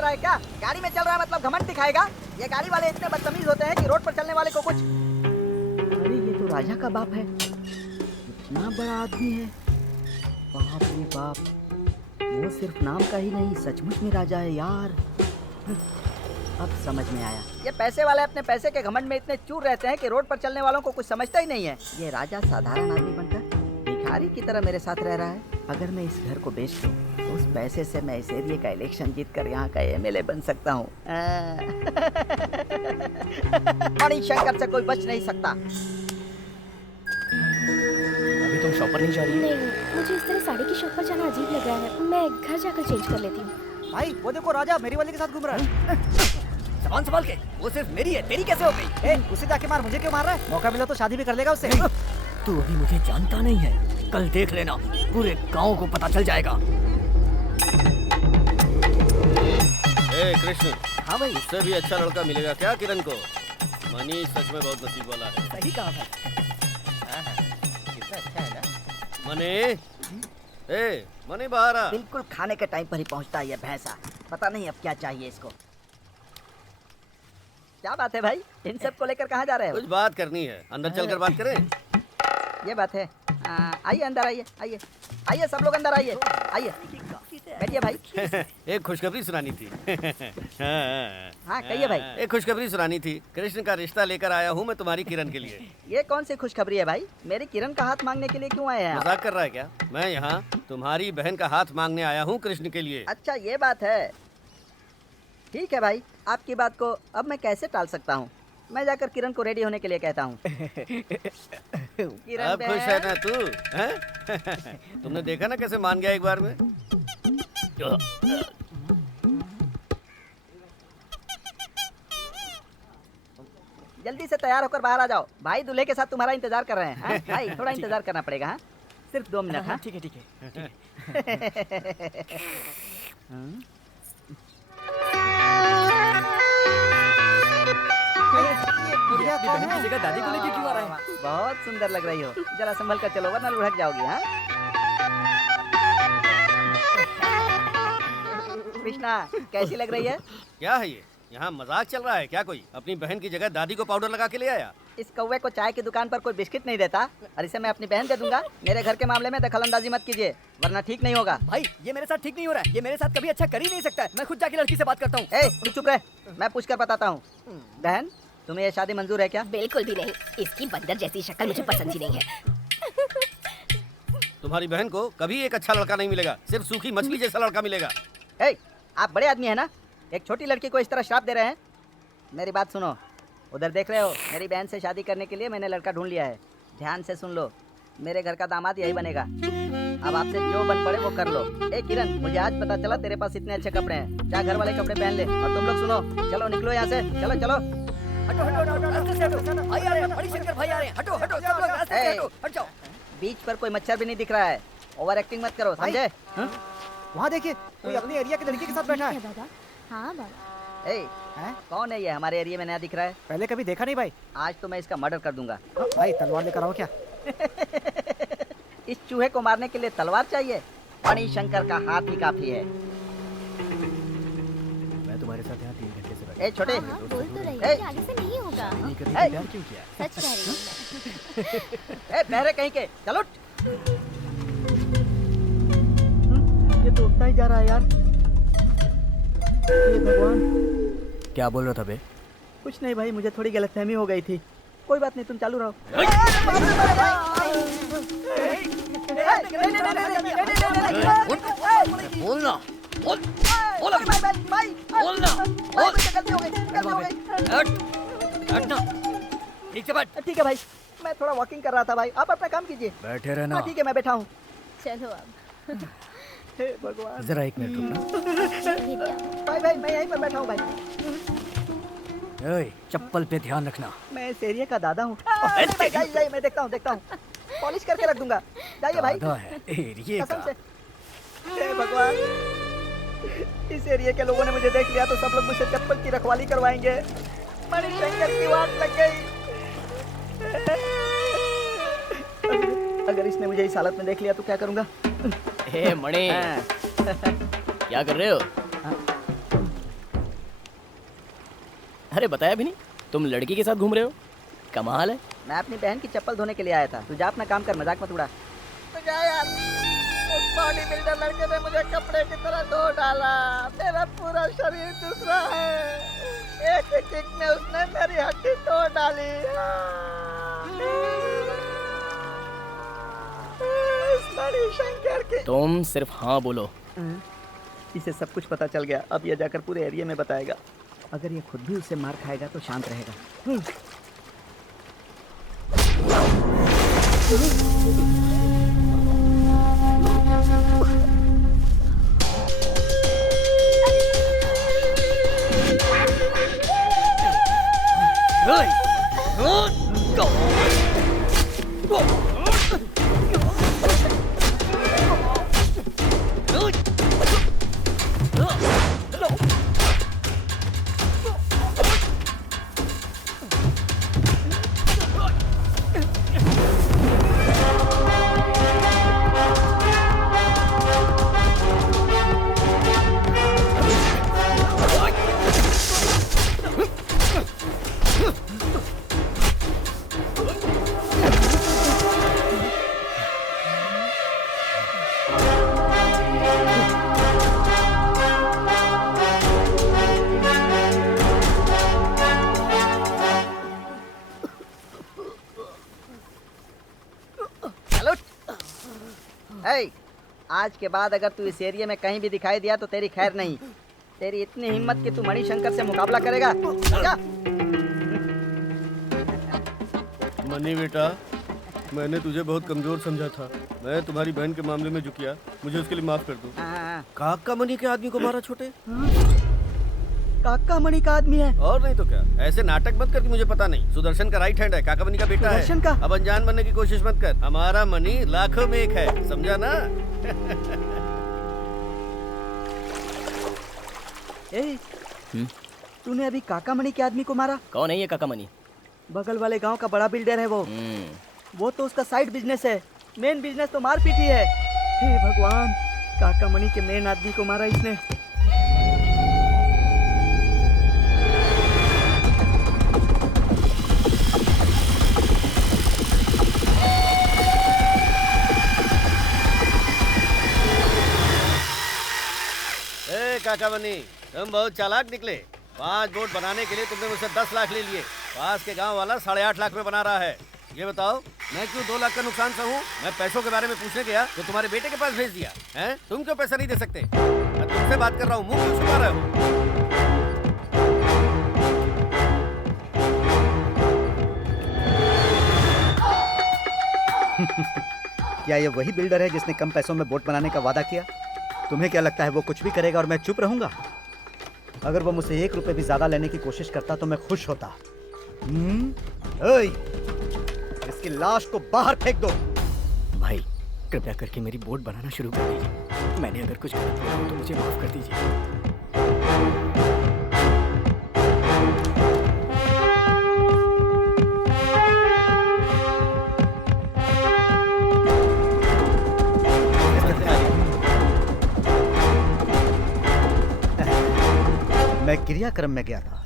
ले रहा है क्या? गाड़ी में चल रहा है मतलब घमंड दिखाएगा? ये गाड़ी वाले इतने बदतमीज होते हैं कि रोड पर चलने वाले को कुछ। अरे ये तो राजा का बाप है, इतना बड़ा आदमी है, बाप रे बाप। वो सिर्फ नाम का ही नहीं, सचमुच में राजा है यार। अब समझ में आया, ये पैसे वाले अपने पैसे के घमंड में इतने चूर रहते हैं कि रोड पर चलने वालों को कुछ समझता ही नहीं है। ये राजा साधारण आदमी बनकर भिखारी की तरह मेरे साथ रह रहा है। अगर मैं इस घर को बेच दूं, उस पैसे से मैं इस एरिया का इलेक्शन जीत कर यहाँ का एमएलए बन सकता हूँ। मणिशंकर से कोई बच नहीं सकता। अभी तुम शॉप पर नहीं जा रही हो? नहीं, मुझे इस तरह साड़ी की शॉप पर जाना अजीब लग रहा है। मैं घर जाकर चेंज कर लेती हूँ। भाई वो देखो, राजा मेरी वाली के साथ घूम रहा है। सामान संभाल के, वो सिर्फ मेरी है, तेरी कैसे हो गई? उसे जाके मार, मुझे क्यों मार रहा है? मौका मिला तो शादी भी कर लेगा उससे। तू अभी मुझे जानता नहीं है, कल देख लेना, पूरे गांव को पता चल जाएगा। ए कृष्ण, हाँ भाई, उससे भी अच्छा लड़का मिलेगा क्या किरण को? मनीष सच में बहुत नसीब वाला है। सही कहा भाई। कितना अच्छा है ना मनी। ए मनी, बाहर आ। बिल्कुल खाने के टाइम पर ही पहुंचता है ये भैंसा। पता नहीं अब क्या चाहिए इसको। क्या बात है भाई, इन सब को लेकर कहाँ जा रहे हो? कुछ बात करनी है, अंदर चलकर बात करें। ये बात है। आइए अंदर, आइए आइए आइए, सब लोग अंदर आइए। आइए बैठिए भाई। एक खुशखबरी सुनानी थी। हाँ कहिए भाई। एक खुशखबरी सुनानी थी। कृष्ण का रिश्ता लेकर आया हूँ मैं तुम्हारी किरण के लिए। ये कौन सी खुशखबरी है भाई? मेरी किरण का हाथ मांगने के लिए क्यों आए हैं आप? मजाक कर रहा है क्या? मैं यहाँ तुम्हारी बहन का हाथ मांगने आया हूँ कृष्ण के लिए। अच्छा ये बात है, ठीक है भाई। आपकी बात को अब मैं कैसे टाल सकता हूँ? मैं जाकर किरण को रेडी होने के लिए कहता हूँ। किरण अब खुश है ना तू? हैं? तुमने देखा ना कैसे मान गया एक बार में? जल्दी से तैयार होकर बाहर आ जाओ, भाई दूल्हे के साथ तुम्हारा इंतजार कर रहे हैं। हाँ? भाई थोड़ा इंतजार करना पड़ेगा। हाँ सिर्फ 2 मिनट। हाँ ठीक है, ठीक है। बहन की जगह दादी को लेके क्यों आ रहा है? बहुत सुंदर लग रही हो, जरा संभल कर चलो वरना लुढ़क जाओगी। हाँ कृष्णा, कैसी लग रही है? क्या है ये? यहाँ मजाक चल रहा है क्या? कोई अपनी बहन की जगह दादी को पाउडर लगा के ले आया? इस कौवे को चाय की दुकान पर कोई बिस्किट नहीं देता और इसे मैं अपनी बहन दे दूंगा। मेरे घर के मामले में दखल अंदाजी मत कीजिए वरना ठीक नहीं होगा। भाई ये मेरे साथ ठीक नहीं हो रहा है, ये मेरे साथ कभी अच्छा कर ही नहीं सकता है। मैं खुद जाके लड़की से बात करता हूँ। ए तू चुप रह, मैं पूछ कर बताता हूँ। बहन तुम्हें ये शादी मंजूर है क्या? बिल्कुल भी नहीं, इसकी बंदर जैसी शक्ल मुझे पसंद ही नहीं है। तुम्हारी बहन को कभी एक अच्छा लड़का नहीं मिलेगा, सिर्फ सूखी मछली जैसा लड़का मिलेगा। ए आप बड़े आदमी है ना, एक छोटी लड़की को इस तरह श्राप दे रहे हैं? मेरी बात सुनो, उधर देख रहे हो, मेरी बहन से शादी करने के लिए मैंने लड़का ढूंढ लिया है। ध्यान से सुन लो, मेरे घर का दामाद यही बनेगा। अब आपसे जो बन पड़े वो कर लो। ए किरण, मुझे आज पता चला तेरे पास इतने अच्छे कपड़े हैं, जा घर वाले कपड़े पहन ले। और तुम लोग सुनो, चलो निकलो यहाँ से, चलो चलो। हटो हटो हटो, रास्ते से हटो। भाई आ रहे हैं, मणिशंकर भाई आ रहे हैं। हटो हटो, सब लोग रास्ते से हटो, हट जाओ। बीच पर कोई मच्छर भी नहीं दिख रहा है, ओवर एक्टिंग मत करो, समझे? वहाँ देखिए, कोई अपनी एरिया की लड़की के साथ बैठा है। बाबा। हाँ बाबा। ए कौन है ये? हमारे एरिया में नया दिख रहा है। पहले कभी देखा नहीं भाई। आज तो मैं इसका मर्डर कर दूंगा। भाई तलवार लेकर आओ क्या? इस चूहे को मारने के लिए तलवार चाहिए? मणिशंकर का हाथ ही काफी है। मैं तुम्हारे साथ यहाँ 3 घंटे से बैठा ए छोटे, हाँ, बोल तो रही ए! कि आगे से नहीं होगा। नहीं करने का प्यार क्यों किया? सच कह रही हूँ। ए बहरे कहीं के, चलो। ये तो उठता ही जा रहा है यार। हे भगवान। क्या बोल रहा था बे? कुछ नहीं भाई, मुझे थोड़ी गलतफहमी हो गई थी। कोई बात नहीं, तुम चालू रहो। बोलना, बोल, बोल अभी, बोलना, बोल। गलती हो गई, गलती हो गई। हटना, ठीक से बैठ। ठीक है भाई, मैं थोड़ा वॉकिंग कर रहा था भाई, आप अपना काम कीजिए। बैठे रहना। हाँ ठीक है, मैं बैठा हूँ। चलो अब। हे भगवान। जरा 1 मिनट रुकना। भाई भाई मैं यहीं पर बैठा हूँ भाई। ओए, चप्पल पे ध्यान रखना। मैं इस एरिया का दादा हूँ। जाइए, मैं देखता हूँ। पॉलिश करके रख दूंगा। जाइए भाई। दादा है एरिया कसम का। से। हे भगवान, इस एरिया के लोगों ने मुझे देख लिया तो सब लोग मुझसे चप्पल की रखवाली करवाएंगे। मणिशंकर की वाट लग गई। अगर इसने मुझे इस हालत में देख लिया तो क्या करूंगा? हे मणि, क्या कर रहे हो? अरे बताया भी नहीं, तुम लड़की के साथ घूम रहे हो? कमाल है। मैं अपनी बहन की चप्पल धोने के लिए आया था। तू जा अपना काम कर, मजाक मत उड़ा। तो जा यार, उस बॉडी बिल्डर लड़के ने मुझे कपड़े की तरह धो डाला। मेरा पूरा शरीर दूसरा है। एक ही किक में उसने मेरी हड्डी तोड़ डाली। इस बड़ी शंकर की। तुम सिर्फ हाँ बोलो। इसे सब कुछ पता चल गया। अब ये जाकर पूरे एरिया में बताएगा। अगर ये खुद भी उससे मार खाएगा तो शांत रहेगा। आज के बाद अगर तू इस एरिया में कहीं भी दिखाई दिया तो तेरी खैर नहीं। तेरी इतनी हिम्मत कि तू मणिशंकर से मुकाबला करेगा। क्या? मनी बेटा, मैंने तुझे बहुत कमजोर समझा था। मैं तुम्हारी बहन के मामले में जो किया, मुझे उसके लिए माफ कर दो। काका मनी के आदमी को मारा छोटे। काका मणि का आदमी है? और नहीं तो क्या। ऐसे नाटक मत कर कि मुझे पता नहीं। सुदर्शन का राइट हैंड है, काका मनी का बेटा है। सुदर्शन का? अब अनजान बनने की कोशिश मत कर। हमारा मनी लाखों में एक है, समझा ना? तूने अभी काका मणि के आदमी को मारा? कौन है ये काका मनी? बगल वाले गांव का बड़ा बिल्डर है वो तो उसका साइड बिजनेस है। मेन बिजनेस तो मारपीट ही है। हे भगवान, काका मणि के मेन आदमी को मारा इसने। काका मनी, तुम बहुत चालाक निकले। 5 बोट बनाने के लिए तुमने मुझसे 10 लाख ले लिए। पास के गांव वाला 8.5 लाख में बना रहा है। ये बताओ, मैं क्यों 2 लाख का नुकसान सहूं? मैं पैसों के बारे में पूछने गया तो तुम्हारे बेटे के पास भेज दिया है। तुम क्यों पैसा नहीं दे सकते? मैं तुमसे बात कर रहा हूँ, मुंह क्यों छुपा रहे हो? क्या ये वही बिल्डर है जिसने कम पैसों में बोट बनाने का वादा किया? तुम्हें क्या लगता है वो कुछ भी करेगा और मैं चुप रहूंगा? अगर वो मुझसे 1 रुपए भी ज्यादा लेने की कोशिश करता तो मैं खुश होता। इसकी लाश को बाहर फेंक दो। भाई, कृपया करके मेरी बोट बनाना शुरू कर दीजिए। मैंने अगर कुछ गलत किया हो तो मुझे माफ कर दीजिए। मैं क्रियाक्रम में गया था,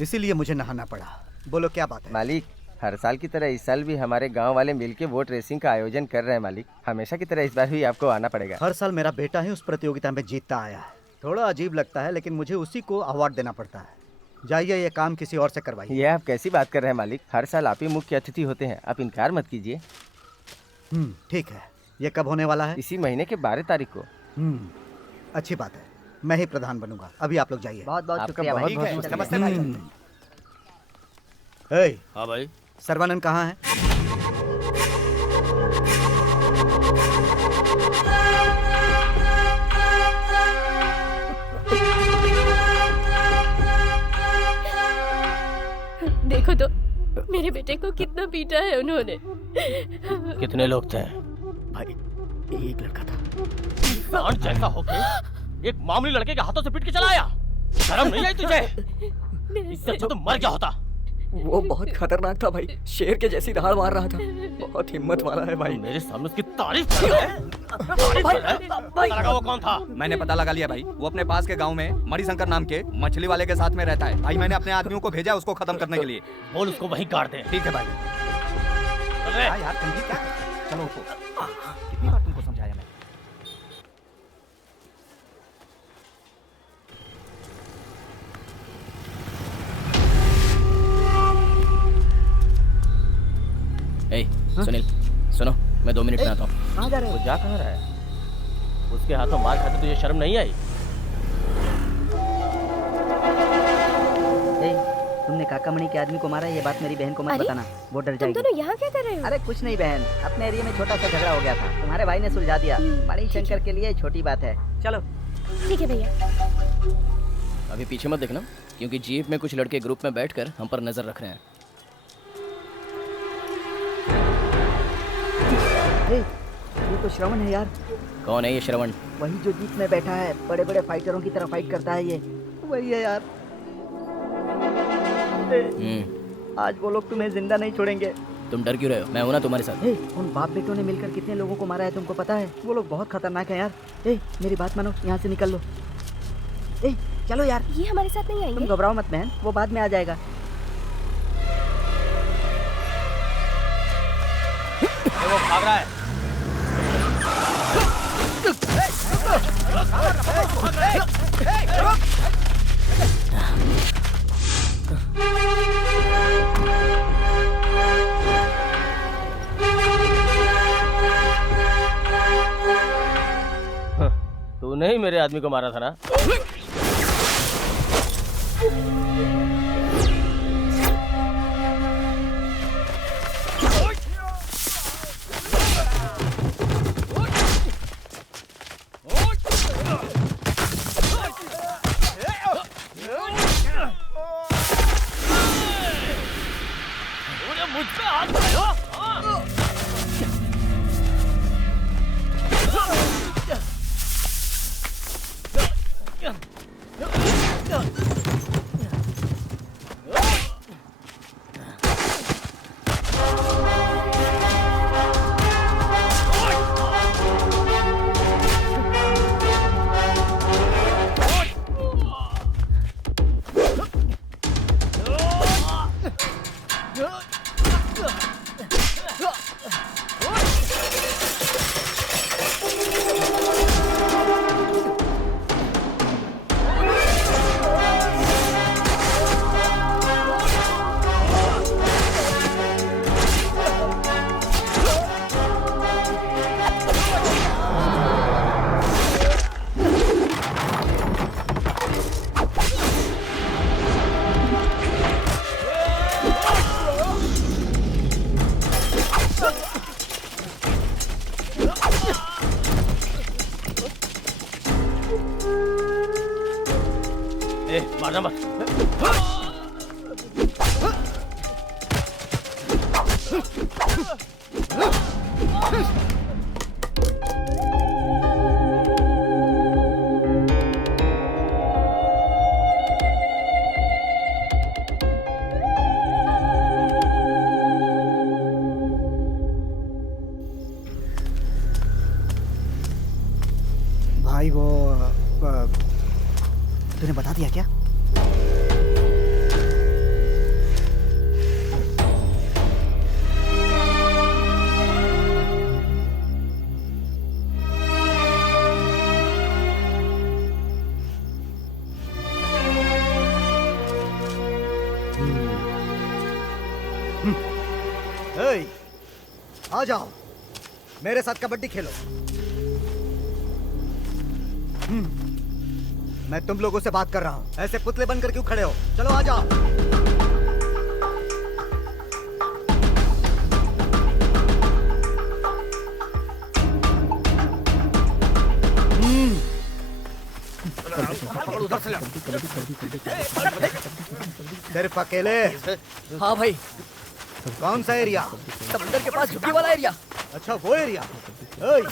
इसीलिए मुझे नहाना पड़ा। बोलो क्या बात है? मालिक, हर साल की तरह इस साल भी हमारे गांव वाले मिलके बोट रेसिंग का आयोजन कर रहे हैं मालिक। हमेशा की तरह इस बार भी आपको आना पड़ेगा। हर साल मेरा बेटा ही उस प्रतियोगिता में जीतता आया है। थोड़ा अजीब लगता है, लेकिन मुझे उसी को अवार्ड देना पड़ता है। जाइए, ये काम किसी और से करवाइए। ये आप कैसी बात कर रहे हैं मालिक? हर साल आप ही मुख्य अतिथि होते हैं, आप इनकार मत कीजिए। ठीक है। ये कब होने वाला है? इसी महीने के 12 तारीख को। अच्छी बात है, मैं ही प्रधान बनूंगा। अभी आप लोग जाइए। बहुत बहुत आपका शुक्रिया भाई। बहुत बहुत नमस्ते भाई। हे, हाँ भाई। सर्वानंद कहाँ है? देखो तो मेरे बेटे को कितना पीटा है उन्होंने। कितने लोग थे? भाई, एक लड़का था। सांड जैसा होके एक मामूली लड़के के हाथों से पीट के चला आया। शर्म नहीं आई तुझे? इससे अच्छा तो मर गया होता। वो बहुत खतरनाक था भाई, शेर के जैसी दहाड़ मार रहा था। बहुत हिम्मत वाला है भाई। मेरे सामने उसकी तारीफ कर रहा है? पता लगा वो कौन था? मैंने पता लगा लिया भाई, वो अपने पास के गांव में मणिशंकर नाम के मछली वाले के साथ में रहता है। भाई मैंने अपने आदमियों को भेजा उसको खत्म करने के लिए। बोल उसको वहीं काट दे। ठीक है भाई। अरे यार तुम भी क्या चलो उसको, कितनी बार तुमको समझाया मैं। ए, सुनील सुनो, मैं 2 मिनट में आता हूँ। कहाँ जा रहे वो हो? जा कहाँ रहा है? उसके हाथों मार खाते तुझे शर्म नहीं आई? ए, तुमने काकामणि के आदमी को मारा, ये बात मेरी बहन को मत अरे, बताना, वो डर तुम जाएगी। दोनों यहाँ क्या कर रहे हो? अरे कुछ नहीं बहन, अपने एरिया में छोटा सा झगड़ा हो गया था, तुम्हारे भाई ने सुलझा दिया। मणिशंकर के लिए छोटी बात है। चलो। ठीक है भैया। अभी पीछे मत देखना, क्योंकि जीप में कुछ लड़के ग्रुप में बैठकर हम पर नजर रख रहे हैं। ए, ये तो श्रवण है यार। कौन है ये श्रवण? वही जो जीप में बैठा है, बड़े बड़े फाइटरों की तरह फाइट करता है, ये वही है यार। आज वो लोग तुम्हें जिंदा नहीं छोड़ेंगे। तुम डर क्यों रहे हो? मैं हूं ना तुम्हारे साथ। ए, उन बाप बेटों ने मिलकर कितने लोगों को मारा है तुमको पता है? वो लोग बहुत खतरनाक है यार। ए, मेरी बात मानो, यहाँ से निकल लो। ए, चलो यार। ये हमारे साथ नहीं तुम आएंगे। घबराओ मत बहन, वो बाद में आ जाएगा। वो भाग रहा है। तूने ही मेरे आदमी को मारा था ना? मुझ पे हाथ उठाओ। ए, मारना मत। भाई वो तूने बता दिया क्या? ए, आ जाओ, मेरे साथ कबड्डी खेलो। मैं तुम लोगों से बात कर रहा हूँ, ऐसे पुतले बनकर क्यों खड़े हो? चलो आ जाओ। सिर्फ अकेले? हाँ भाई, कौन सा एरिया? समंदर के पास झुग्गी वाला एरिया। अच्छा वो एरिया। ओए,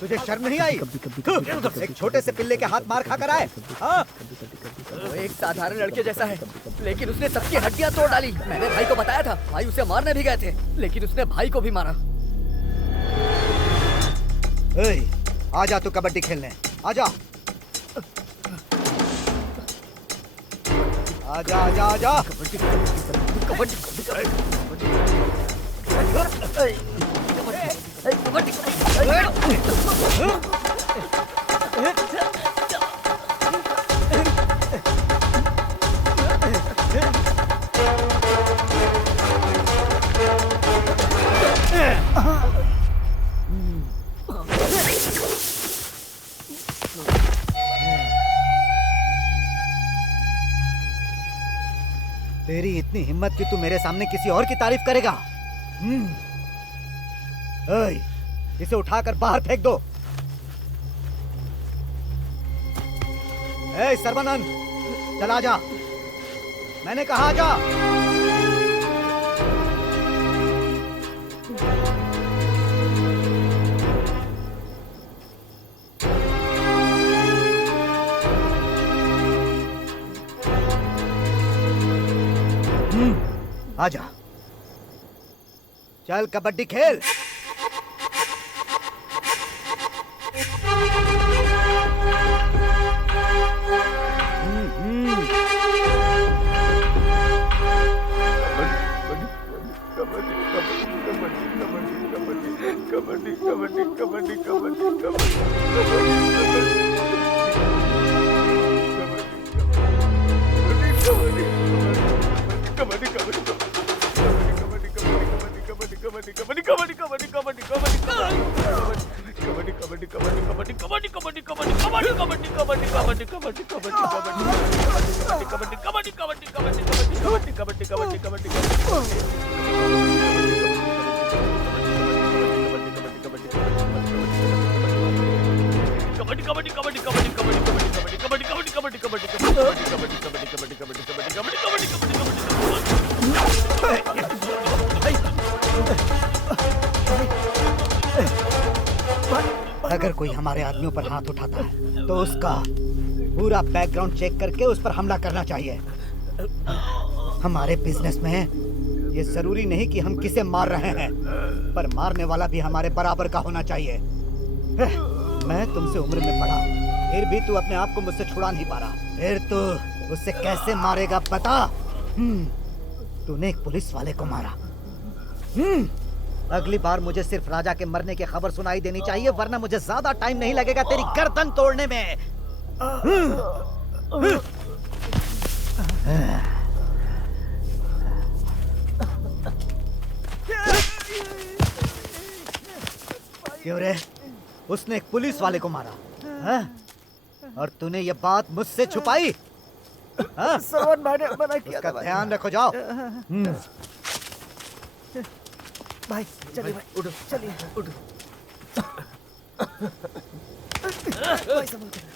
तुझे शर्म नहीं आई? एक छोटे से पिल्ले के हाथ मार खा कर आए? हाँ? वो एक साधारण लड़के जैसा है, लेकिन उसने सबकी हड्डियां तोड़ डाली। मैंने भाई को बताया था, भाई उसे मारने भी गए थे, लेकिन उसने भाई को भी मारा। आजा तू कबड्डी खेलने, आजा आजा आजा आजा। कबड्डी कबड्डी तेरी इतनी हिम्मत कि तू मेरे सामने किसी और की तारीफ करेगा? ओए, इसे उठाकर बाहर फेंक दो। ए सर्वानंद, चला जा, मैंने कहा जा। आजा, चल कबड्डी खेल। अगर कोई हमारे आदमियों पर हाथ उठाता है तो उसका पूरा बैकग्राउंड चेक करके उस पर हमला करना चाहिए। हमारे बिजनेस में ये जरूरी नहीं कि हम किसे मार रहे हैं, पर मारने वाला भी हमारे बराबर का होना चाहिए। मैं तुमसे उम्र में बड़ा, फिर भी तू अपने आप को मुझसे छुड़ा नहीं पा रहा। फिर तू उससे कैसे मारेगा बता। तूने एक पुलिस वाले को मारा। अगली बार मुझे सिर्फ राजा के मरने की खबर सुनाई देनी चाहिए, वरना मुझे ज्यादा टाइम नहीं लगेगा तेरी गर्दन तोड़ने में। क्यों रे? उसने एक पुलिस वाले को मारा, हाँ? और तूने ये बात मुझसे छुपाई? सरवन भाई ने मना किया उसका था। ध्यान रखो, जाओ। भाई चलिए भाई, उठो, चलिए उठो। भाई संभल के।